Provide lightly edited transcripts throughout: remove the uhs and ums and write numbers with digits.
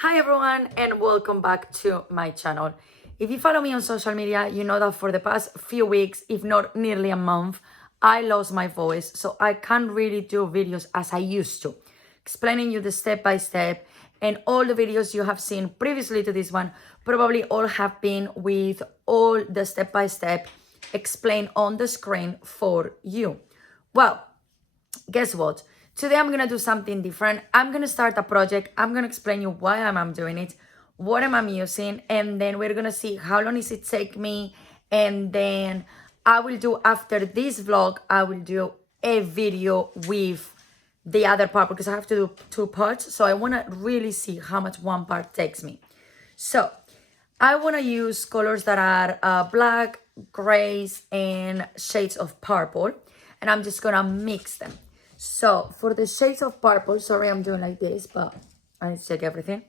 Hi everyone and welcome back to my channel. If you follow me on social media, you know that for the past few weeks, if not nearly a month, I lost my voice. So I can't really do videos as I used to, explaining you the step by step. And all the videos you have seen previously to this one probably all have been with all the step by step explained on the screen for you. Well, guess what? Today I'm gonna do something different. I'm gonna start a project. I'm gonna explain you why I'm doing it, what am I using, and then we're gonna see how long is it take me. And then I will do, after this vlog, I will do a video with the other part because I have to do two parts. So I wanna really see how much one part takes me. So I wanna use colors that are black, grays, and shades of purple. And I'm just gonna mix them. So for the shades of purple, sorry I'm doing like this, but I need to check everything.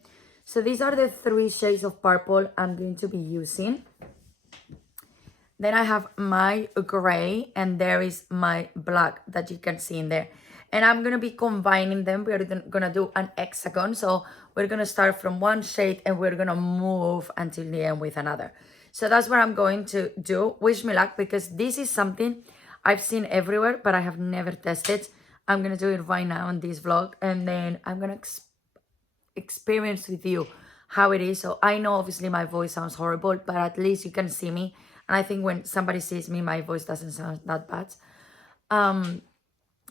So these are the three shades of purple I'm going to be using. Then I have my gray and there is my black that you can see in there. And I'm going to be combining them. We're going to do an hexagon. So we're going to start from one shade and we're going to move until the end with another. So that's what I'm going to do. Wish me luck, because this is something I've seen everywhere, but I have never tested. I'm going to do it right now in this vlog. And then I'm going to experience with you how it is. So I know obviously my voice sounds horrible, but at least you can see me. And I think when somebody sees me, my voice doesn't sound that bad. And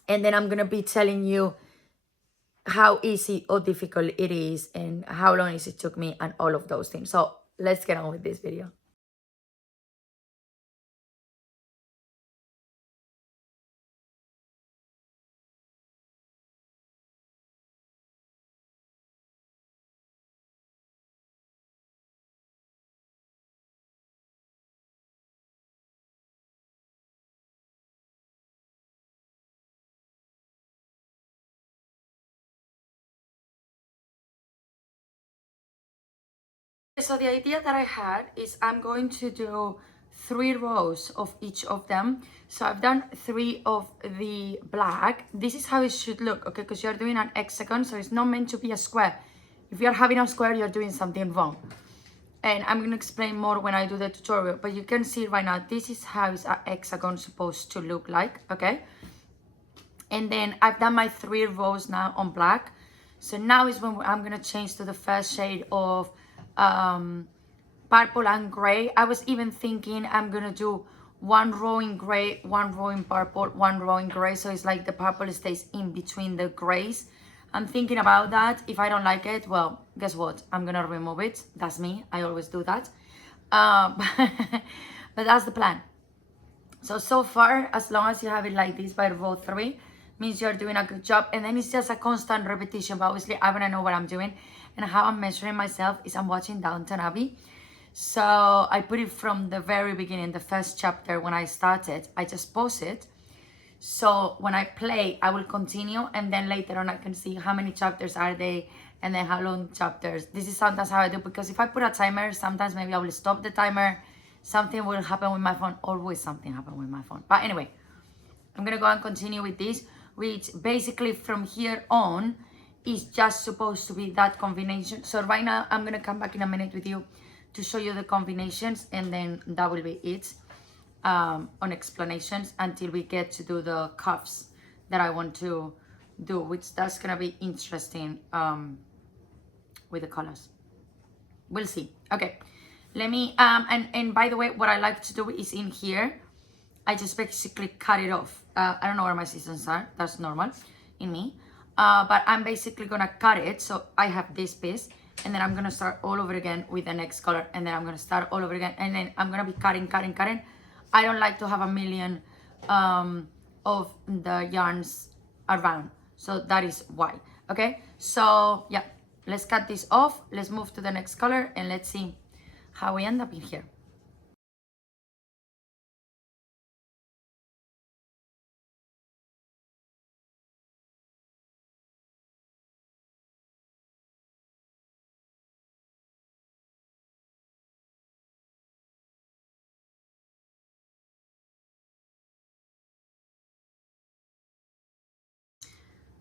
then I'm going to be telling you how easy or difficult it is and how long it took me and all of those things. So let's get on with this video. So the idea that I had is I'm going to do 3 rows of each of them. So I've done 3 of the black. This is how it should look, okay? Because you're doing an hexagon, so it's not meant to be a square. If you're having a square, you're doing something wrong. And I'm going to explain more when I do the tutorial. But you can see right now, this is how is a hexagon supposed to look like, okay? And then I've done my 3 rows now on black. So now is when I'm going to change to the first shade of purple and gray. I was even thinking I'm going to do 1 row in gray, 1 row in purple, 1 row in gray. So it's like the purple stays in between the grays. I'm thinking about that. If I don't like it, well, guess what? I'm going to remove it. That's me. I always do that. But that's the plan. So far, as long as you have it like this by row 3, means you're doing a good job. And then it's just a constant repetition. But obviously, I want to know what I'm doing. And how I'm measuring myself is I'm watching Downton Abbey. So I put it from the very beginning, the first chapter when I started. I just pause it. So when I play, I will continue. And then later on, I can see how many chapters are they and then how long chapters. This is sometimes how I do, because if I put a timer, sometimes maybe I will stop the timer. Something will happen with my phone. Always something happen with my phone. But anyway, I'm going to go and continue with this, which basically from here on is just supposed to be that combination. So right now, I'm going to come back in a minute with you to show you the combinations, and then that will be it on explanations until we get to do the cuffs that I want to do, which that's going to be interesting with the colors. We'll see. Okay. Let me, and by the way, what I like to do is in here, I just basically cut it off. I don't know where my scissors are. That's normal in me. But I'm basically going to cut it. So I have this piece. And then I'm going to start all over again with the next color. And then I'm going to start all over again. And then I'm going to be cutting. I don't like to have a million of the yarns around. So that is why. Okay. So yeah, let's cut this off. Let's move to the next color. And let's see how we end up in here.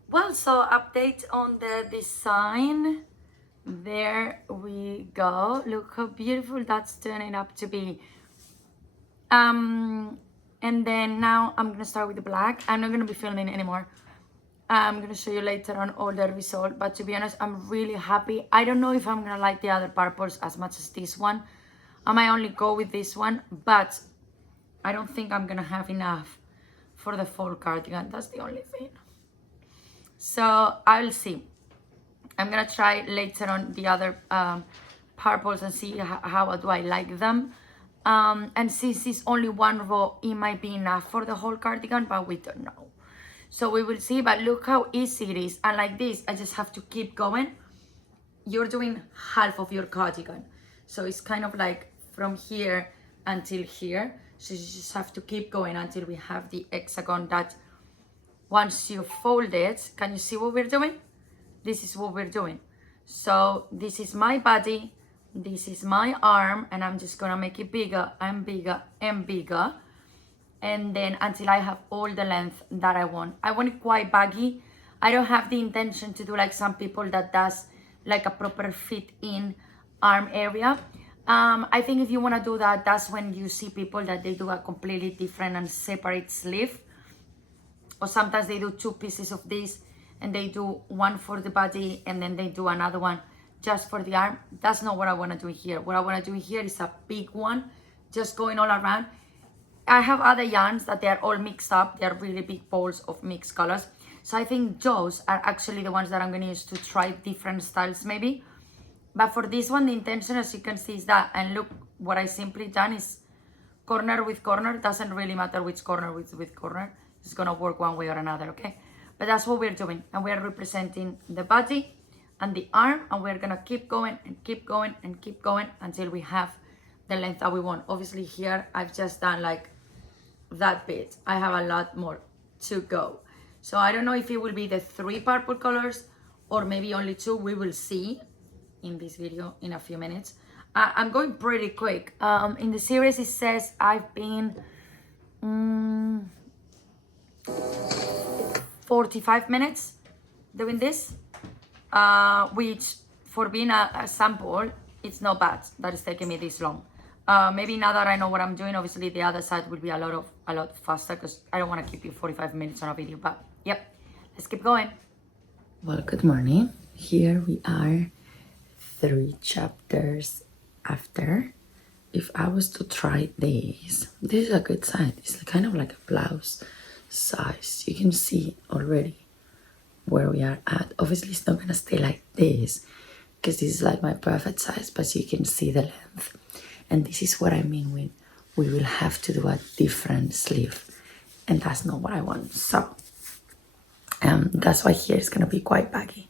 Well, so update on the design. there we go. Look how beautiful that's turning up to be. And then now I'm gonna start with the black. I'm not gonna be filming anymore. I'm gonna show you later on all the result, but to be honest, I'm really happy. I don't know if I'm gonna like the other purples as much as this one. I might only go with this one, but I don't think I'm gonna have enough for the fall cardigan. That's the only thing. So I'll see. I'm gonna try later on the other purples and see how do I like them. And since it's only one row, it might be enough for the whole cardigan, but we don't know. So we will see, but look how easy it is. And like this, I just have to keep going. You're doing half of your cardigan. So it's kind of like from here until here. So you just have to keep going until we have the hexagon that once you fold it, can you see what we're doing? This is what we're doing. So this is my body, this is my arm, and I'm just gonna make it bigger and bigger and bigger. And then until I have all the length that I want. I want it quite baggy. I don't have the intention to do like some people that does like a proper fit in arm area. I think if you want to do that, that's when you see people that they do a completely different and separate sleeve. Or sometimes they do two pieces of this and they do one for the body and then they do another one just for the arm. That's not what I want to do here. What I want to do here is a big one, just going all around. I have other yarns that they are all mixed up. They're really big balls of mixed colors. So I think those are actually the ones that I'm going to use to try different styles maybe. But for this one, the intention, as you can see, is that. And look, what I simply done is corner with corner. Doesn't really matter which corner with corner. It's going to work one way or another, okay? But that's what we're doing. And we're representing the body and the arm. And we're going to keep going and keep going and keep going until we have the length that we want. Obviously here, I've just done like that bit. I have a lot more to go. So I don't know if it will be the 3 purple colors or maybe only 2. We will see in this video in a few minutes. I'm going pretty quick. In the series it says I've been 45 minutes doing this, which for being a sample, it's not bad that it's taking me this long. Maybe now that I know what I'm doing, obviously the other side will be a lot faster because I don't want to keep you 45 minutes on a video, but yep, let's keep going. Well, good morning. Here we are 3 chapters after. If I was to try this is a good size. It's kind of like a blouse size. You can see already where we are at. Obviously it's not gonna stay like this because this is like my perfect size, but you can see the length. And this is what I mean with we will have to do a different sleeve, and that's not what I want. So that's why here it's gonna be quite baggy,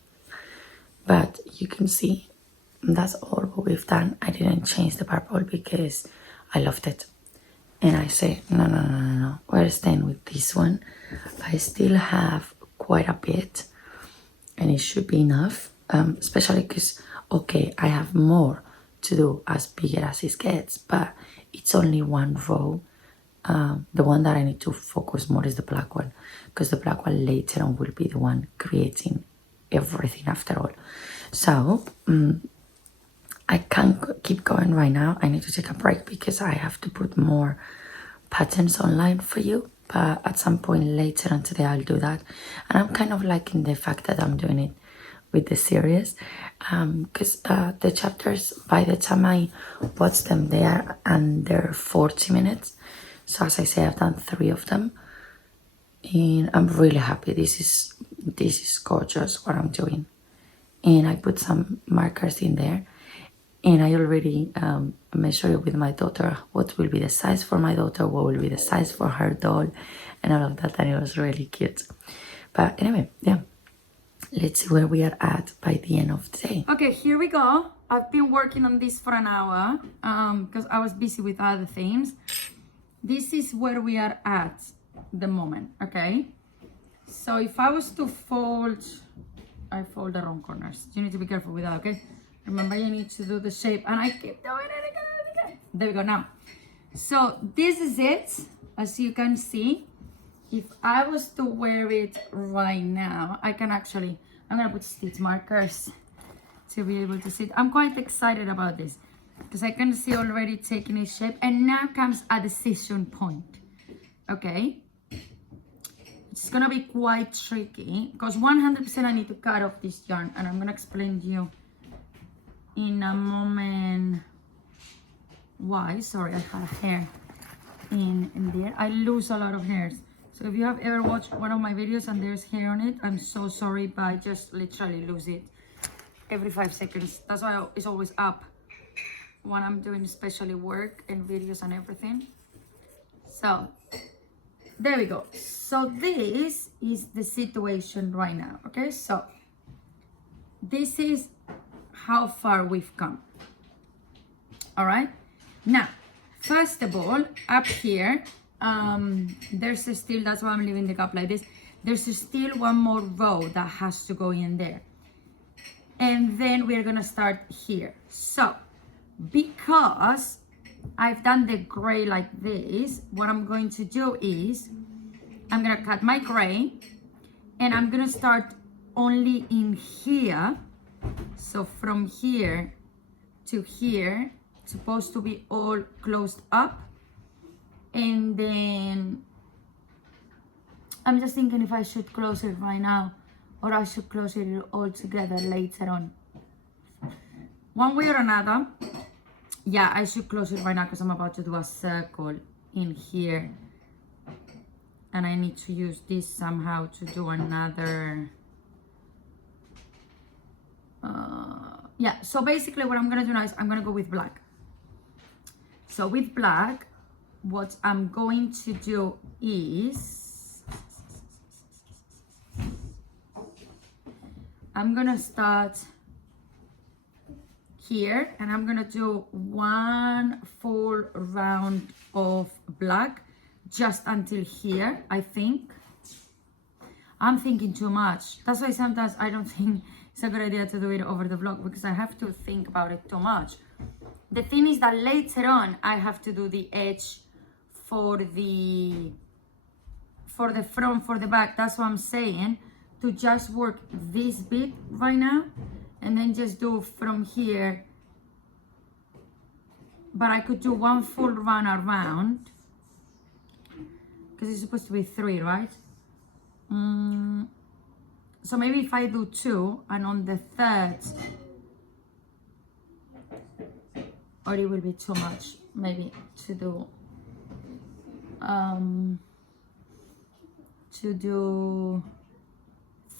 but you can see that's all what we've done. I didn't change the purple because I loved it, and I say no, we're staying with this one. I still have quite a bit and it should be enough, especially because okay, I have more to do as bigger as it gets, but it's only one row. The one that I need to focus more is the black one, because the black one later on will be the one creating everything after all. So I can't keep going right now. I need to take a break because I have to put more patterns online for you, but at some point later on today I'll do that. And I'm kind of liking the fact that I'm doing it with the series, because the chapters, by the time I watch them, they are under 40 minutes. So as I say, I've done 3 of them and I'm really happy. This is gorgeous what I'm doing. And I put some markers in there, and I already measured with my daughter what will be the size for my daughter, what will be the size for her doll, and all of that, and it was really cute. But anyway, yeah, let's see where we are at by the end of the day. Okay, here we go. I've been working on this for an hour because I was busy with other things. This is where we are at the moment, okay? So if I was to fold, I fold the wrong corners. You need to be careful with that, okay? Remember, you need to do the shape, and I keep doing it again. There we go now. So this is it, as you can see. If I was to wear it right now, I can actually, I'm gonna put stitch markers to be able to see it. I'm quite excited about this because I can see already taking its shape, and now comes a decision point. Okay, it's gonna be quite tricky because 100% I need to cut off this yarn, and I'm gonna explain to you in a moment why. Sorry, I had a hair in there. I lose a lot of hairs. So if you have ever watched one of my videos and there's hair on it, I'm so sorry, but I just literally lose it every 5 seconds. That's why it's always up when I'm doing especially work and videos and everything. So there we go. So this is the situation right now. Okay, so this is how far we've come. All right, now first of all, up here, there's still, that's why I'm leaving the gap like this, there's still one more row that has to go in there, and then we're gonna start here. So because I've done the gray like this, what I'm going to do is I'm gonna cut my gray, and I'm gonna start only in here. So from here to here, it's supposed to be all closed up. And then I'm just thinking if I should close it right now or I should close it all together later on. One way or another, yeah, I should close it right now because I'm about to do a circle in here. And I need to use this somehow to do another. Yeah, so basically what I'm gonna do now is I'm gonna go with black. So with black, what I'm going to do is I'm gonna start here, and I'm gonna do one full round of black just until here. I think I'm thinking too much. That's why sometimes I don't think it's a good idea to do it over the vlog, because I have to think about it too much. The thing is that later on I have to do the edge for the front, for the back. That's what I'm saying, to just work this bit right now and then just do from here. But I could do one full run around because it's supposed to be 3, right? So maybe if I do 2, and on the 3rd, or it will be too much maybe to do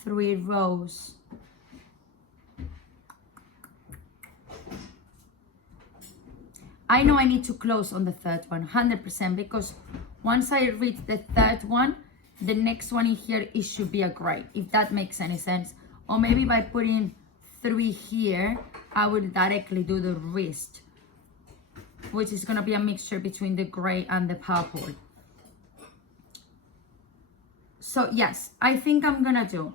3 rows. I know I need to close on the 3rd one 100%, because once I reach the 3rd one, the next one in here, it should be a gray, if that makes any sense. Or maybe by putting 3 here, I will directly do the wrist, which is gonna be a mixture between the gray and the purple. So yes, I think I'm gonna do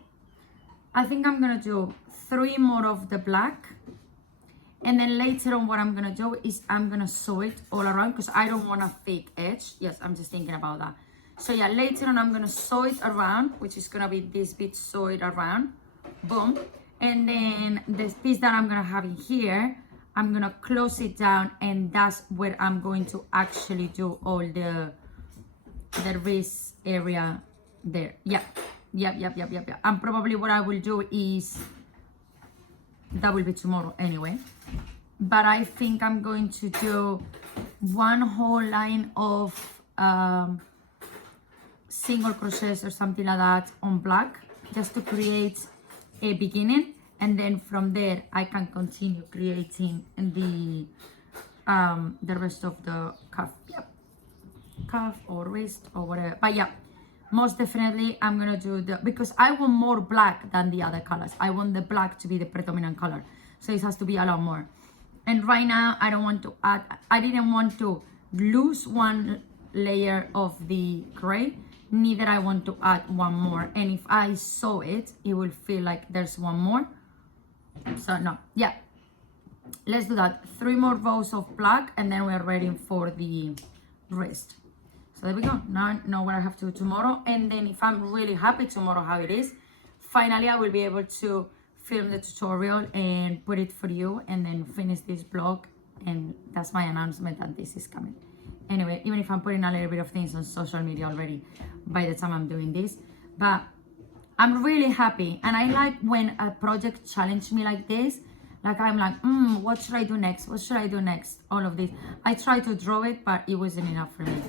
3 more of the black, and then later on what I'm gonna do is I'm gonna sew it all around, because I don't want a fake edge. Yes, I'm just thinking about that. So yeah, later on I'm gonna sew it around, which is gonna be this bit, sew it around, boom. And then this piece that I'm gonna have in here, I'm gonna close it down, and that's where I'm going to actually do all the wrist area there. Yep. And probably what I will do is, that will be tomorrow anyway, but I think I'm going to do one whole line of single crochets or something like that on black, just to create a beginning, and then from there I can continue creating the rest of the cuff. Yep, cuff or wrist or whatever. But yeah, most definitely I'm gonna do because I want more black than the other colors. I want the black to be the predominant color, so it has to be a lot more. And right now I don't want to add, I didn't want to lose one layer of the gray, neither I want to add one more. And if I sew it, it will feel like there's one more. So no, yeah, let's do that. 3 more rows of black, and then we're ready for the wrist. So there we go. Now I know what I have to do tomorrow, and then if I'm really happy tomorrow how it is, finally I will be able to film the tutorial and put it for you, and then finish this vlog, and that's my announcement that this is coming. Anyway, even if I'm putting a little bit of things on social media already by the time I'm doing this, but I'm really happy. And I like when a project challenges me like this. Like I'm like, what should I do next? What should I do next? All of this. I tried to draw it, but it wasn't enough for me.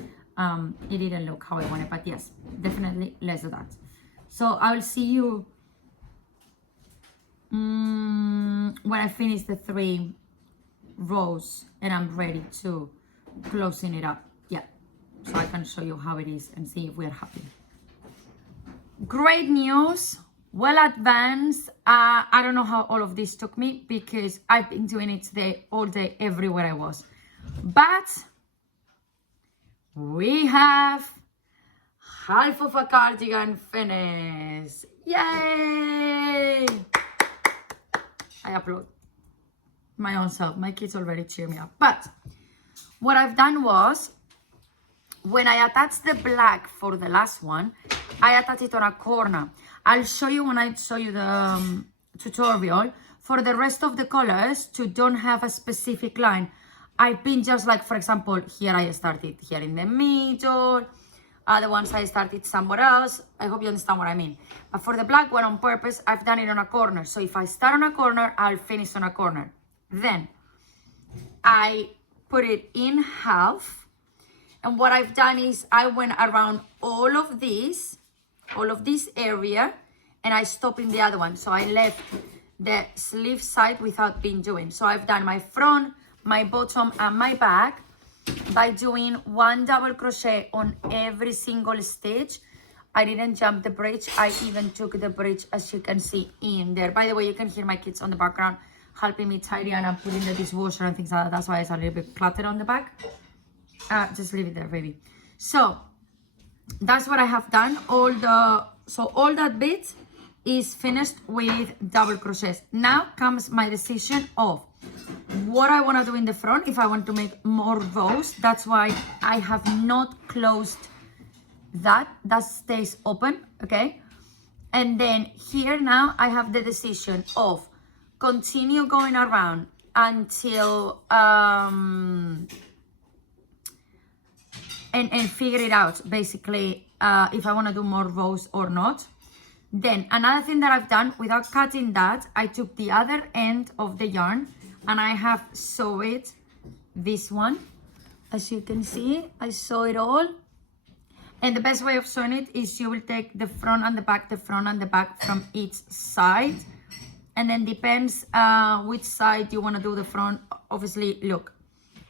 It didn't look how I wanted, but yes, definitely let's do that. So I will see you when I finish the 3 rows and I'm ready to closing it up. Yeah, so I can show you how it is and see if we're happy. Great news, well advanced. I don't know how all of this took me because I've been doing it today all day everywhere I was, but we have half of a cardigan finished. Yay! I applaud my own self. My kids already cheer me up. But what I've done was, when I attached the black for the last one, I attached it on a corner. I'll show you when I show you the tutorial. For the rest of the colors, to don't have a specific line, I've been just like, for example, here I started here in the middle. Other ones I started somewhere else. I hope you understand what I mean. But for the black one on purpose, I've done it on a corner. So if I start on a corner, I'll finish on a corner. Then I put it in half. And what I've done is I went around all of this area, and I stopped in the other one. So I left the sleeve side without being doing. So I've done my front, my bottom, and my back by doing 1 double crochet on every single stitch. I didn't jump the bridge. I even took the bridge, as you can see in there. By the way, you can hear my kids on the background helping me tidy, and I'm putting the dishwasher and things like that. That's why it's a little bit cluttered on the back. Just leave it there, baby. So that's what I have done. All that bit is finished with double crochets. Now comes my decision of what I want to do in the front. If I want to make more rows, that's why I have not closed that stays open, okay? And then here now I have the decision of continue going around until and figure it out basically, if I want to do more rows or not. Then another thing that I've done, without cutting that, I took the other end of the yarn and I have sewed this one. As you can see, I sew it all. And the best way of sewing it is you will take the front and the back from each side. And then depends which side you want to do the front. Obviously, look,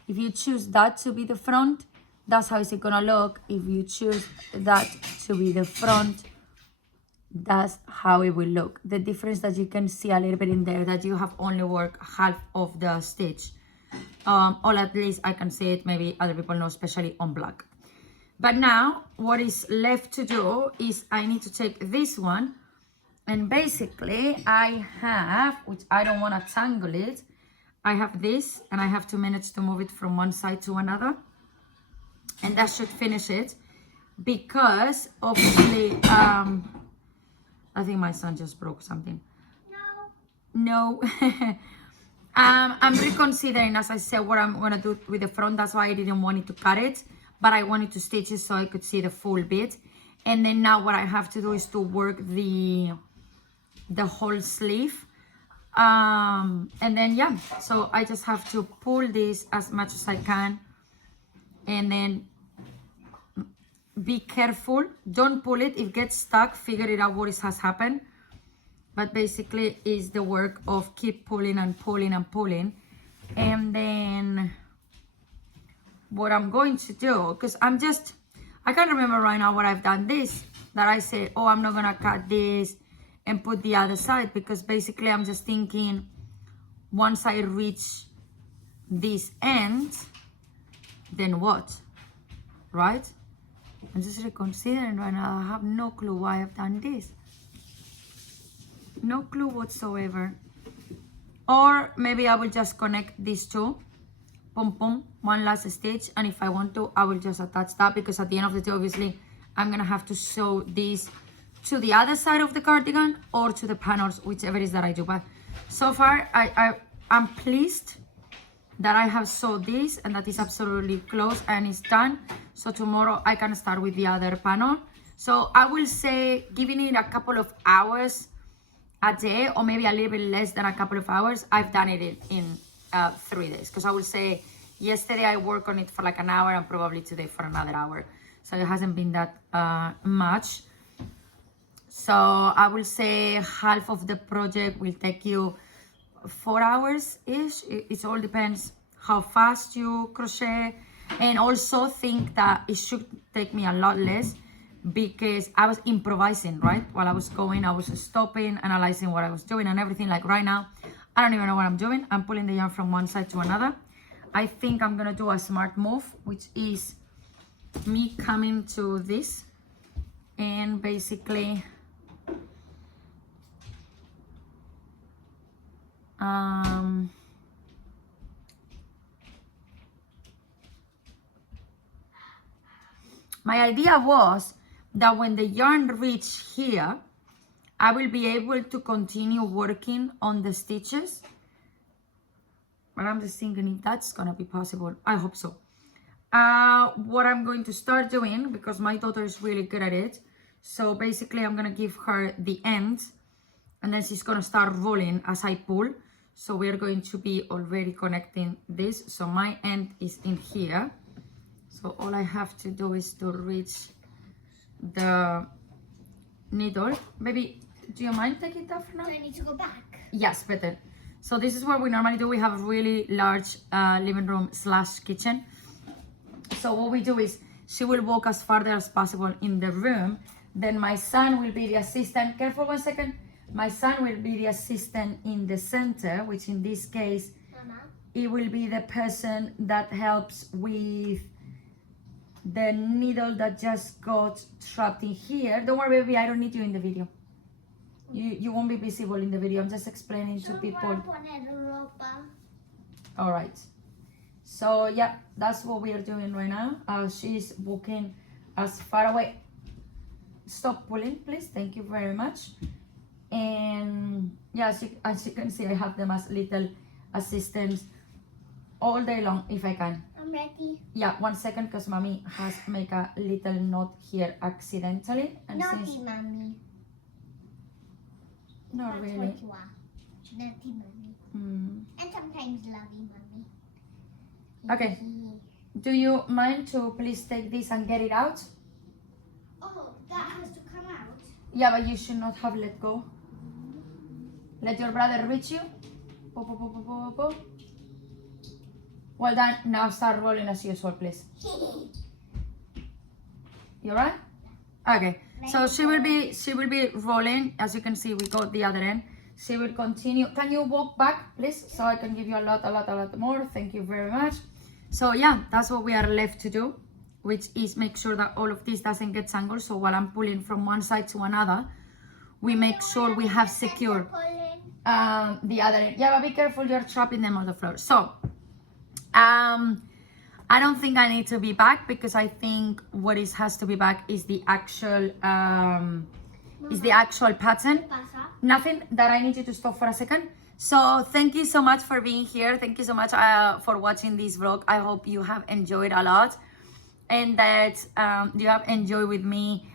if you choose that to be the front, that's how it's gonna look. If you choose that to be the front, that's how it will look. The difference that you can see a little bit in there, that you have only worked half of the stitch. Or at least I can see it, maybe other people know, especially on black. But now what is left to do is I need to take this one, and basically I have, which I don't want to tangle it, I have this, and I have to manage to move it from one side to another, and that should finish it. Because obviously I think my son just broke something. No. I'm reconsidering, as I said, what I'm gonna do with the front. That's why I didn't want it to cut it, but I wanted to stitch it so I could see the full bit. And then now what I have to do is to work the whole sleeve. And then yeah, so I just have to pull this as much as I can, and then be careful, don't pull it. If it gets stuck, figure it out what has happened. But basically is the work of keep pulling and pulling and pulling. And then what I'm going to do, because I can't remember right now what I've done this, that I said, oh, I'm not gonna cut this and put the other side, because basically I'm just thinking once I reach this end, then what, right? I'm just reconsidering right now. I have no clue why I've done this. No clue whatsoever. Or maybe I will just connect these two. Boom, boom, one last stitch. And if I want to, I will just attach that, because at the end of the day, obviously, I'm going to have to sew this to the other side of the cardigan or to the panels, whichever it is that I do. But so far I'm pleased that I have sewed this and that is absolutely close and it's done. So tomorrow I can start with the other panel. So I will say giving it a couple of hours a day, or maybe a little bit less than a couple of hours. I've done it in 3 days, because I will say yesterday I worked on it for like an hour and probably today for another hour. So it hasn't been that much. So I will say half of the project will take you 4 hours-ish. It all depends how fast you crochet. And also think that it should take me a lot less, because I was improvising, right? While I was going, I was stopping, analyzing what I was doing and everything. Like right now, I don't even know what I'm doing. I'm pulling the yarn from one side to another. I think I'm gonna do a smart move, which is me coming to this and basically my idea was that when the yarn reaches here, I will be able to continue working on the stitches. But I'm just thinking if that's gonna be possible. I hope so. What I'm going to start doing, because my daughter is really good at it, so basically I'm gonna give her the end and then she's gonna start rolling as I pull. So we're going to be already connecting this. So my end is in here. So all I have to do is to reach the needle. Baby, do you mind taking that for now? Do I need to go back? Yes, better. So this is what we normally do. We have a really large living room / kitchen. So what we do is she will walk as farther as possible in the room. Then my son will be the assistant. Careful 1 second. My son will be the assistant in the center, which in this case, Mama? it will be the person that helps with the needle that just got trapped in here. Don't worry, baby, I don't need you in the video. You won't be visible in the video. I'm just explaining to people. All right. So yeah, that's what we are doing right now. She's walking as far away. Stop pulling, please. Thank you very much. And yeah, as you can see, I have them as little assistants all day long if I can. I'm ready. Yeah, 1 second, because mommy has make a little knot here accidentally. And Naughty mommy. Not That's really. what you are. Naughty mommy. And sometimes lovey mommy. Okay. Do you mind to please take this and get it out? Oh, that has to come out. Yeah, but you should not have let go. Let your brother reach you. Po, po, po, po, po, po. Well done. Now start rolling as usual, please. You alright? Okay. So she will be rolling. As you can see, we got the other end. She will continue. Can you walk back, please? So I can give you a lot more. Thank you very much. So yeah, that's what we are left to do, which is make sure that all of this doesn't get tangled. So while I'm pulling from one side to another, we make sure we have secured the other end. Yeah, but be careful, you're trapping them on the floor. So I don't think I need to be back, because I think what has to be back is the actual pattern. Nothing. That I need you to stop for a second. So thank you so much for being here. Thank you so much for watching this vlog. I hope you have enjoyed a lot, and that you have enjoyed with me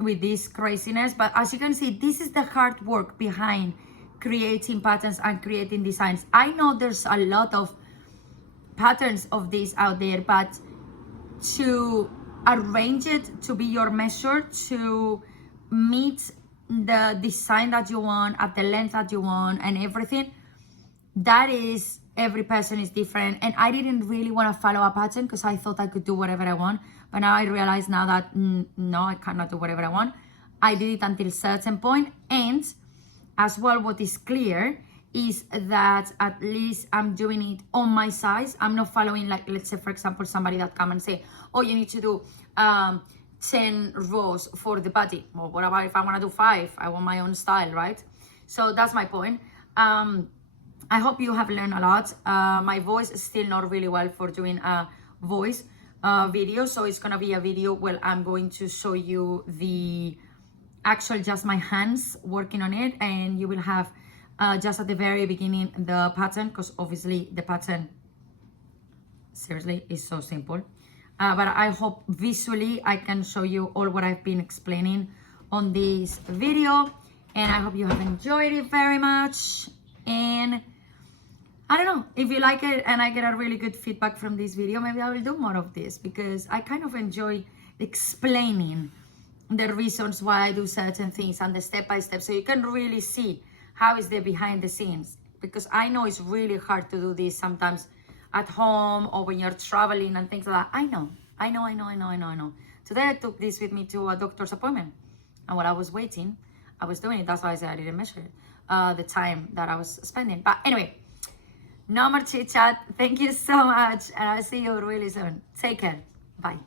with this craziness. But as you can see, this is the hard work behind creating patterns and creating designs. I know there's a lot of patterns of this out there, but to arrange it to be your measure, to meet the design that you want at the length that you want and everything, that is, every person is different. And I didn't really want to follow a pattern because I thought I could do whatever I want, but now I realize now that no, I cannot do whatever I want. I did it until a certain point. And as well, what is clear is that at least I'm doing it on my size. I'm not following, like, let's say for example, somebody that come and say, oh, you need to do 10 rows for the body. Well, what about if I want to do 5? I want my own style, right? So that's my point. I hope you have learned a lot. My voice is still not really well for doing a voice video, so it's gonna be a video where I'm going to show you the actually just my hands working on it, and you will have just at the very beginning the pattern, because obviously the pattern seriously is so simple. But I hope visually I can show you all what I've been explaining on this video, and I hope you have enjoyed it very much. And I don't know, if you like it and I get a really good feedback from this video, maybe I will do more of this, because I kind of enjoy explaining the reasons why I do certain things and the step by step, so you can really see how is the behind the scenes, because I know it's really hard to do this sometimes at home or when you're traveling and things like that. I know. Today I took this with me to a doctor's appointment, and while I was waiting, I was doing it. That's why I said I didn't measure it, the time that I was spending. But anyway, no more chit chat. Thank you so much, and I'll see you really soon. Take care. Bye.